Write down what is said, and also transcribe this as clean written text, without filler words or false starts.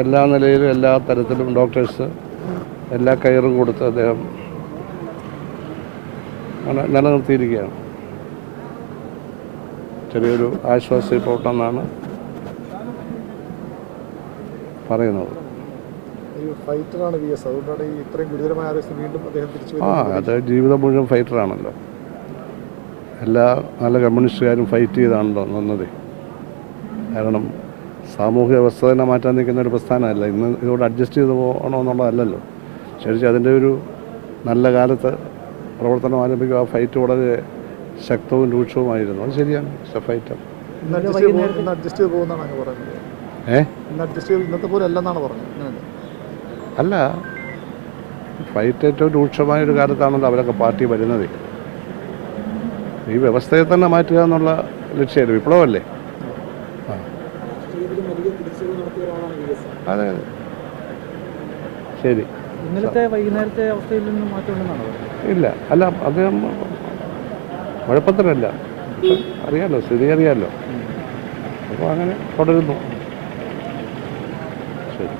എല്ലാ നിലയിലും എല്ലാ തരത്തിലും ഡോക്ടേഴ്സ് എല്ലാ കെയറും കൊടുത്ത് അദ്ദേഹം നിലനിർത്തിയിരിക്കുകയാണ്. ചെറിയൊരു ആശ്വാസ റിപ്പോർട്ടെന്നാണ് പറയുന്നത്. അത് ജീവിതം മുഴുവൻ ഫൈറ്ററാണല്ലോ. എല്ലാ നല്ല കമ്മ്യൂണിസ്റ്റുകാരും ഫൈറ്റ് ചെയ്താണല്ലോ വന്നത്. കാരണം സാമൂഹ്യ വ്യവസ്ഥ തന്നെ മാറ്റാൻ നിൽക്കുന്ന ഒരു പ്രസ്ഥാനമല്ല. ഇന്ന് ഇതോട് അഡ്ജസ്റ്റ് ചെയ്ത് പോകണമെന്നുള്ളതല്ലല്ലോ. ശരിക്കും അതിൻ്റെ ഒരു നല്ല കാലത്ത് പ്രവർത്തനം ആരംഭിക്കുക. ആ ഫൈറ്റ് വളരെ ശക്തവും രൂക്ഷവുമായിരുന്നു. അത് ശരിയാണ്. ഫൈറ്റർ അല്ല, ഫൈറ്റ് ഏറ്റവും രൂക്ഷമായൊരു കാലത്താണല്ലോ അവരൊക്കെ പാർട്ടി വരുന്നത്. ഈ വ്യവസ്ഥയെ തന്നെ മാറ്റുക എന്നുള്ള ലക്ഷ്യമല്ലേ, വിപ്ലവമല്ലേ? അതെ അതെ, ശരി. ഇന്നലത്തെ വൈകുന്നേരത്തെ അവസ്ഥയിൽ നിന്ന് മാറ്റമുണ്ടെന്നാണ്? ഇല്ല, അല്ല, അദ്ദേഹം കുഴപ്പത്തിലല്ല. അറിയാമല്ലോ, സ്ഥിതി അറിയാമല്ലോ. അപ്പോൾ അങ്ങനെ തുടരുന്നു. ശരി.